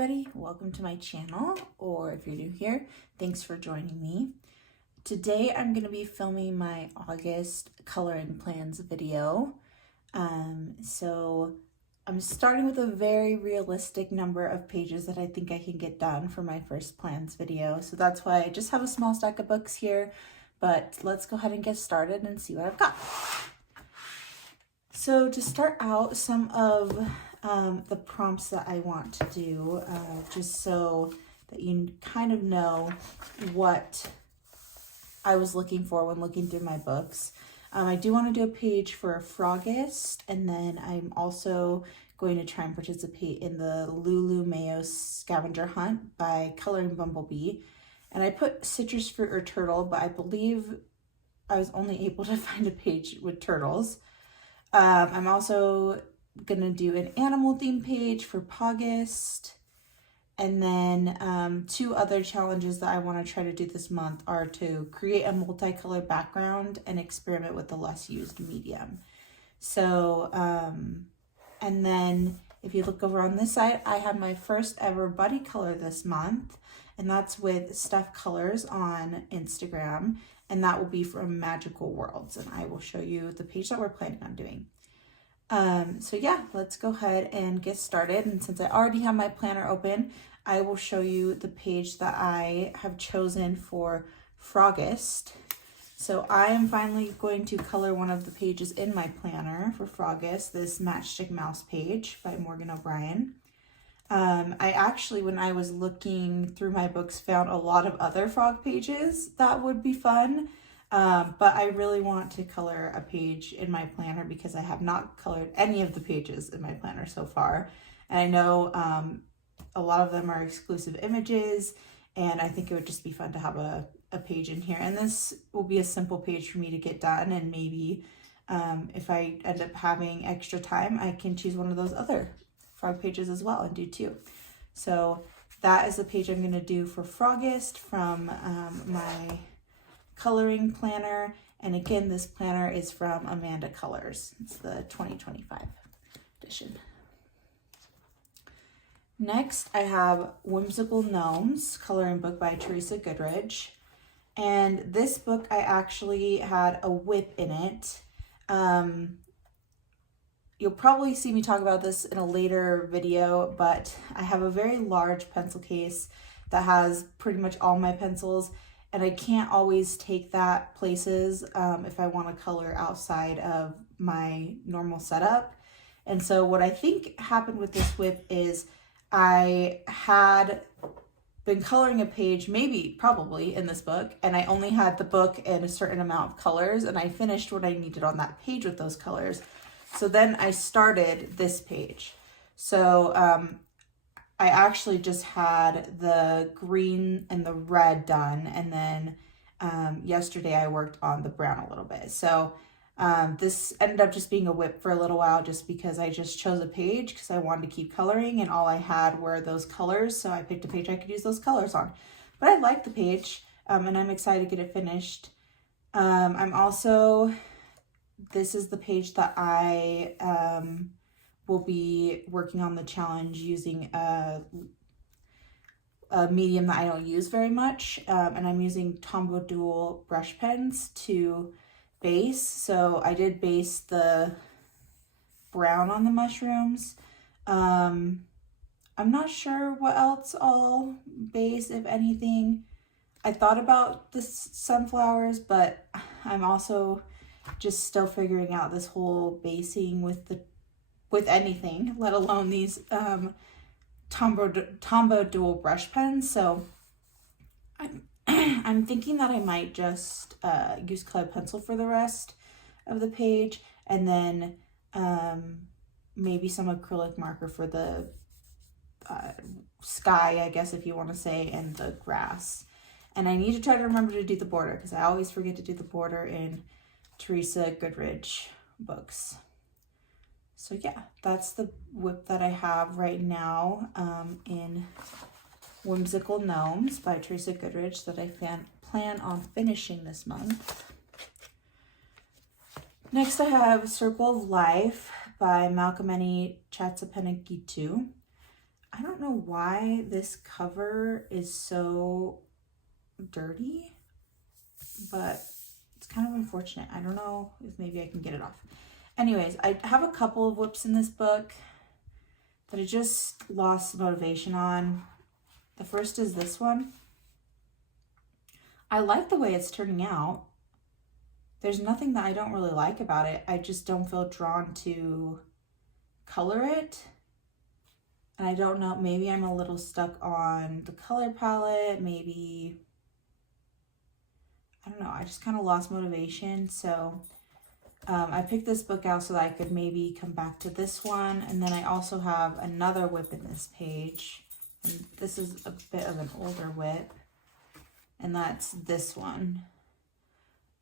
everybody, welcome to my channel, or if you're new here, thanks for joining me. Today I'm going to be filming my August coloring plans video. So I'm starting with a very realistic number of pages that I think I can get done for my first plans video. So that's why I just have a small stack of books here, but let's go ahead and get started and see what I've got. So to start out, some of the prompts that I want to do, just so that you kind of know what I was looking for when looking through my books. I do want to do a page for Frogist, and then I'm also going to try and participate in the Lulu Mayo scavenger hunt by Coloring Bumblebee. And I put citrus fruit or turtle, but I believe I was only able to find a page with turtles. I'm also gonna do an animal theme page for Pogist, and then two other challenges that I want to try to do this month are to create a multicolored background and experiment with the less used medium. So and then if you look over on this side, I have my first ever buddy color this month, and that's with Steph Colors on Instagram, and that will be from Magical Worlds, and I will show you the page that we're planning on doing. So yeah, let's go ahead and get started. And since I already have my planner open, I will show you the page that I have chosen for Frogist. So I am finally going to color one of the pages in my planner for Frogist, this Matchstick Mouse page by Morgan O'Brien. I actually, when I was looking through my books, found a lot of other frog pages that would be fun. But I really want to color a page in my planner because I have not colored any of the pages in my planner so far. And I know a lot of them are exclusive images, and I think it would just be fun to have a page in here. And this will be a simple page for me to get done, and maybe if I end up having extra time, I can choose one of those other frog pages as well and do two. So that is the page I'm going to do for Frogist from my coloring planner. And again, this planner is from Amanda Colors. It's the 2025 edition. Next, I have Whimsical Gnomes coloring book by Teresa Goodridge. And this book, I actually had a whip in it. You'll probably see me talk about this in a later video, but I have a very large pencil case that has pretty much all my pencils, and I can't always take that places if I want to color outside of my normal setup. And so what I think happened with this whip is I had been coloring a page, probably in this book, and I only had the book and a certain amount of colors, and I finished what I needed on that page with those colors. So then I started this page. So I actually just had the green and the red done, and then yesterday I worked on the brown a little bit. So this ended up just being a whip for a little while just because I just chose a page because I wanted to keep coloring, and all I had were those colors, so I picked a page I could use those colors on. But I like the page, and I'm excited to get it finished. This is the page that I will be working on the challenge using a medium that I don't use very much, and I'm using Tombow Dual brush pens to base. So I did base the brown on the mushrooms. I'm not sure what else I'll base, if anything. I thought about the sunflowers, but I'm also just still figuring out this whole basing with anything, let alone these Tombow Dual brush pens. So I'm thinking that I might just use colored pencil for the rest of the page, and then maybe some acrylic marker for the sky, I guess, if you want to say, and the grass. And I need to try to remember to do the border because I always forget to do the border in Teresa Goodridge books. So yeah, that's the whip that I have right now in Whimsical Gnomes by Teresa Goodridge that I plan on finishing this month. Next I have Circle of Life by Melpomeni Chatzipanagiotou. I don't know why this cover is so dirty, but it's kind of unfortunate. I don't know if maybe I can get it off. Anyways, I have a couple of whips in this book that I just lost motivation on. The first is this one. I like the way it's turning out. There's nothing that I don't really like about it. I just don't feel drawn to color it. And I don't know, maybe I'm a little stuck on the color palette, maybe, I don't know, I just kind of lost motivation. So I picked this book out so that I could maybe come back to this one. And then I also have another whip in this page. And this is a bit of an older whip. And that's this one.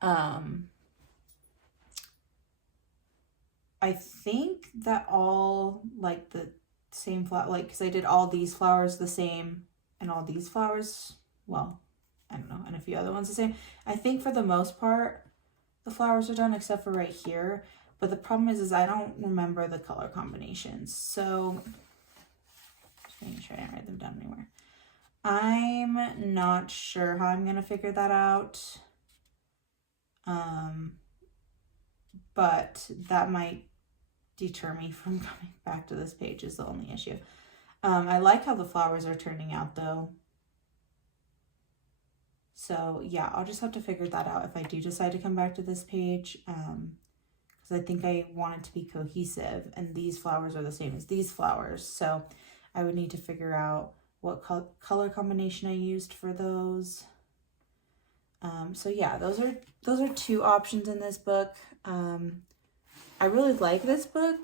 I think that all like the same flower, like, because I did all these flowers the same and all these flowers, well, I don't know, and a few other ones the same. I think for the most part the flowers are done except for right here, but the problem is I don't remember the color combinations, so just making sure I didn't write them down anywhere. I'm not sure how I'm gonna figure that out, but that might deter me from coming back to this page is the only issue. I like how the flowers are turning out though. So yeah, I'll just have to figure that out if I do decide to come back to this page, because I think I want it to be cohesive, and these flowers are the same as these flowers. So I would need to figure out what color combination I used for those. So yeah, those are two options in this book. I really like this book,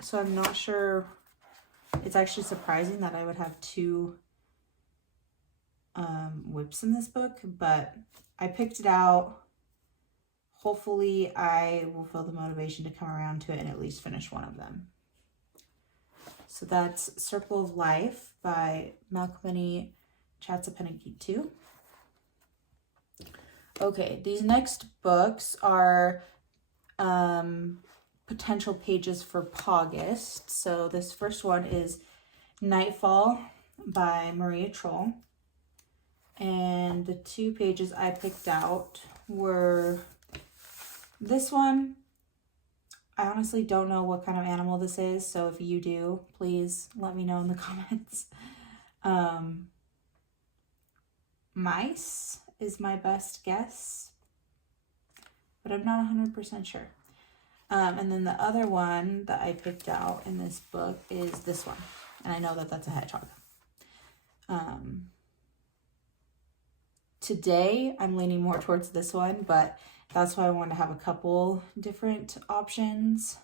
so I'm not sure. It's actually surprising that I would have two whips in this book, but I picked it out. Hopefully I will feel the motivation to come around to it and at least finish one of them. So that's Circle of Life by Melpomeni, Chatzipanagiotou. Okay, these next books are potential pages for August. So this first one is Nightfall by Trolle. And the two pages I picked out were this one. I honestly don't know what kind of animal this is, so if you do, please let me know in the comments. Mice is my best guess, but I'm not 100% sure. And then the other one that I picked out in this book is this one. And I know that that's a hedgehog. Today, I'm leaning more towards this one, but that's why I want to have a couple different options.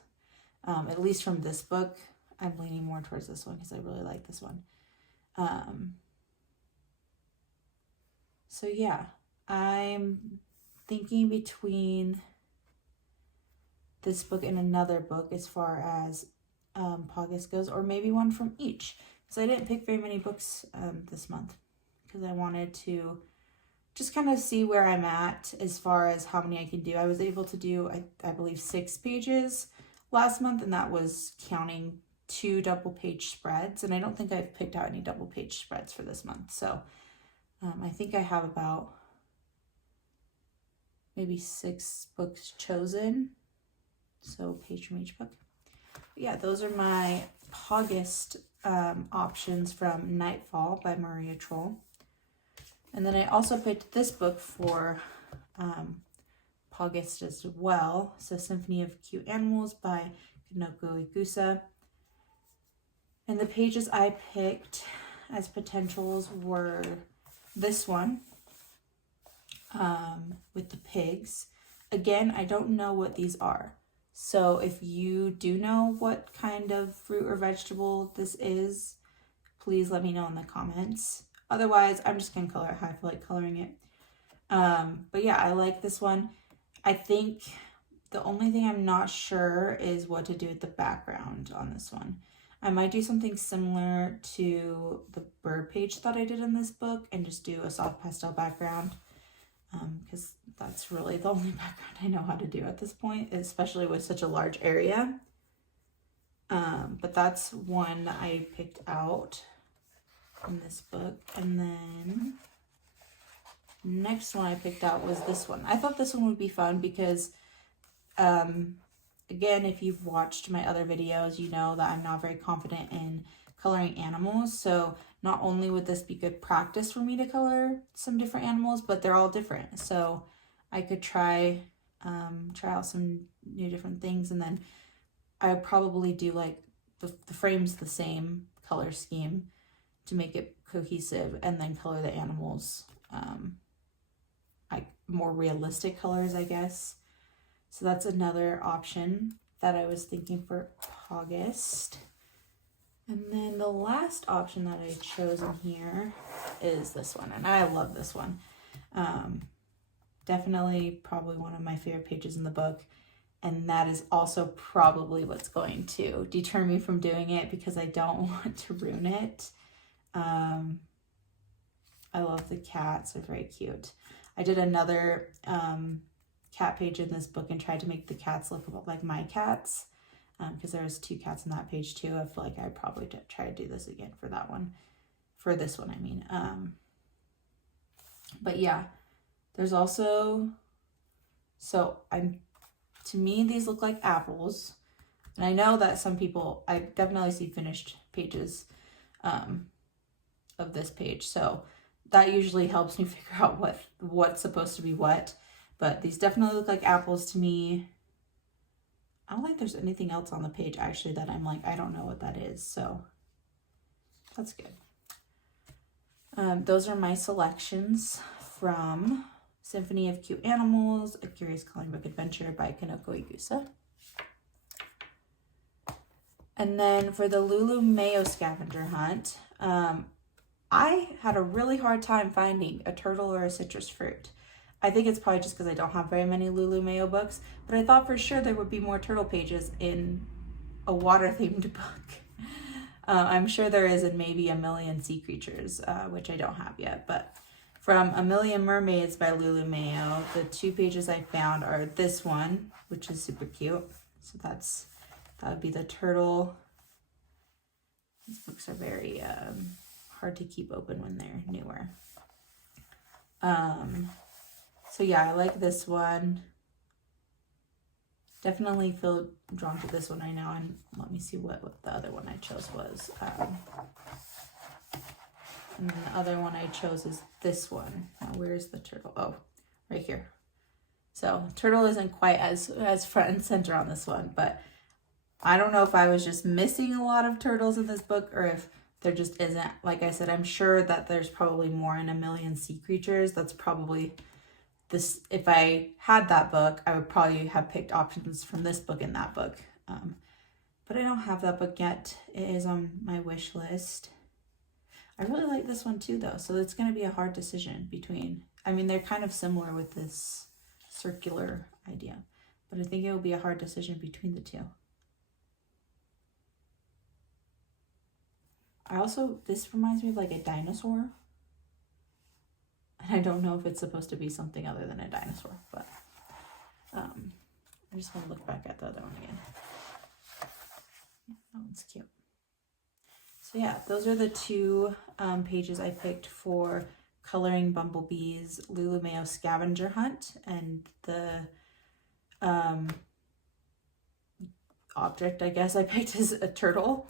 At least from this book, I'm leaning more towards this one because I really like this one. So yeah, I'm thinking between this book and another book as far as August goes, or maybe one from each. So I didn't pick very many books this month because I wanted to just kind of see where I'm at as far as how many I can do. I was able to do, I believe, 6 pages last month, and that was counting 2 double page spreads. And I don't think I've picked out any double page spreads for this month. So I think I have about maybe 6 books chosen. So page from each book. But yeah, those are my August options from Nightfall by Trolle. And then I also picked this book for August as well. So Symphony of Cute Animals by Kanoko Egusa. And the pages I picked as potentials were this one with the pigs. Again, I don't know what these are. So if you do know what kind of fruit or vegetable this is, please let me know in the comments. Otherwise, I'm just going to color it how I feel like coloring it. But yeah, I like this one. I think the only thing I'm not sure is what to do with the background on this one. I might do something similar to the bird page that I did in this book and just do a soft pastel background. Because that's really the only background I know how to do at this point, especially with such a large area. But that's one I picked out in this book. And then next one I picked out was this one. I thought this one would be fun because, again, if you've watched my other videos, you know that I'm not very confident in coloring animals. So not only would this be good practice for me to color some different animals, but they're all different. So I could try out some new different things, and then I would probably do like the frames the same color scheme to make it cohesive, and then color the animals like more realistic colors, I guess. So that's another option that I was thinking for August. And then the last option that I chose in here is this one, and I love this one. Definitely probably one of my favorite pages in the book, and that is also probably what's going to deter me from doing it because I don't want to ruin it. I love the cats, they're very cute. I did another cat page in this book and tried to make the cats look like my cats, because there's 2 cats in that page too. I feel like I'd probably try to do this again for that one. For this one, I mean. But yeah, there's also, so to me, these look like apples. And I know that some people, I definitely see finished pages of this page. So that usually helps me figure out what's supposed to be what. But these definitely look like apples to me. I don't think there's anything else on the page actually that I'm like, I don't know what that is. So that's good. Those are my selections from Symphony of Cute Animals, A Curious Coloring Book Adventure by Kanoko Egusa. And then for the Lulu Mayo scavenger hunt, I had a really hard time finding a turtle or a citrus fruit. I think it's probably just because I don't have very many Lulu Mayo books, but I thought for sure there would be more turtle pages in a water-themed book. I'm sure there is in maybe A Million Sea Creatures, which I don't have yet, but from A Million Mermaids by Lulu Mayo, the 2 pages I found are this one, which is super cute. So that would be the turtle. These books are very hard to keep open when they're newer. So yeah, I like this one. Definitely feel drawn to this one right now. And let me see what the other one I chose was. And then the other one I chose is this one. Now, where's the turtle? Oh, right here. So turtle isn't quite as front and center on this one, but I don't know if I was just missing a lot of turtles in this book or if there just isn't. Like I said, I'm sure that there's probably more in A Million Sea Creatures. That's probably this. If I had that book, I would probably have picked options from this book and that book. But I don't have that book yet. It is on my wish list. I really like this one too, though. So it's going to be a hard decision between, I mean, they're kind of similar with this circular idea, but I think it will be a hard decision between the 2. This reminds me of like a dinosaur. And I don't know if it's supposed to be something other than a dinosaur, but I just want to look back at the other one again. That one's cute. So yeah, those are the 2 pages I picked for coloring Bumblebee's Lulu Mayo scavenger hunt, and the object I guess I picked is a turtle.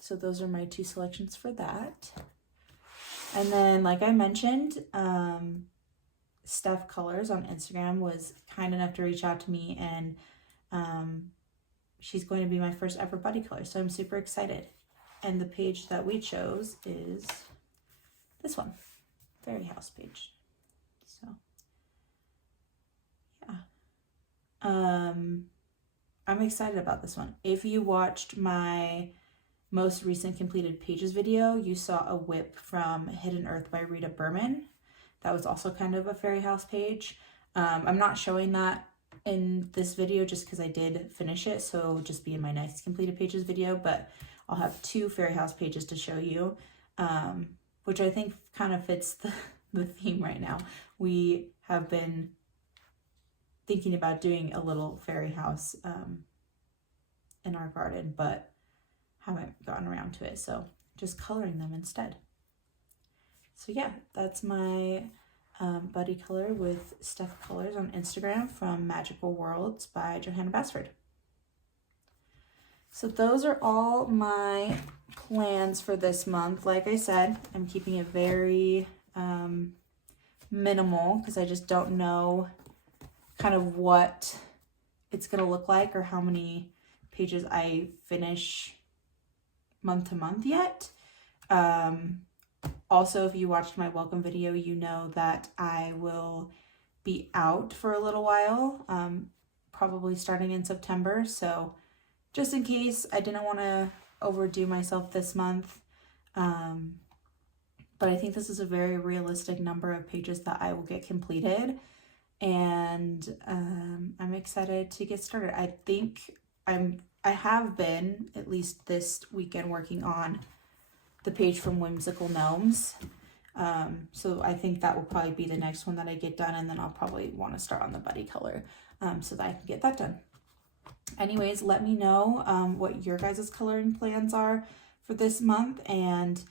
So those are my 2 selections for that. And then, like I mentioned, Steph Colors on Instagram was kind enough to reach out to me, and she's going to be my first ever buddy color. So I'm super excited. And the page that we chose is this one, Fairy House page. So, yeah. I'm excited about this one. If you watched my most recent completed pages video, you saw a whip from Hidden Earth by Rita Berman. That was also kind of a fairy house page. I'm not showing that in this video just because I did finish it, so it'll just be in my next completed pages video, but I'll have 2 fairy house pages to show you, which I think kind of fits the theme right now. We have been thinking about doing a little fairy house in our garden, but haven't gotten around to it. So just coloring them instead. So yeah, that's my buddy color with Steph Colors on Instagram from Magical Worlds by Johanna Basford. So those are all my plans for this month. Like I said, I'm keeping it very minimal because I just don't know kind of what it's going to look like or how many pages I finish month to month yet. Also, if you watched my welcome video, you know that I will be out for a little while, probably starting in September. So just in case, I didn't want to overdo myself this month. But I think this is a very realistic number of pages that I will get completed. And I'm excited to get started. I think I have been, at least this weekend, working on the page from Whimsical Gnomes. So I think that will probably be the next one that I get done, and then I'll probably want to start on the buddy color so that I can get that done. Anyways, let me know what your guys' coloring plans are for this month, and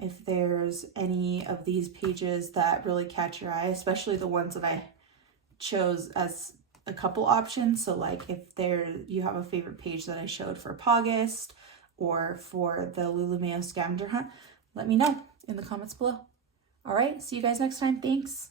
if there's any of these pages that really catch your eye, especially the ones that I chose as a couple options. So like if you have a favorite page that I showed for Pogist or for the Lulu Mayo scavenger hunt, let me know in the comments below. All right, see you guys next time. Thanks.